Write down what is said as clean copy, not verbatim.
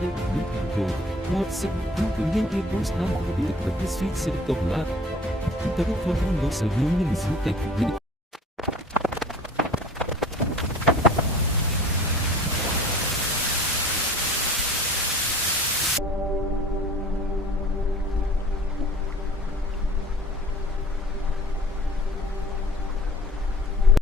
and blue and gold. What significant papers now with the streets of the black. The photo looks a union is technically.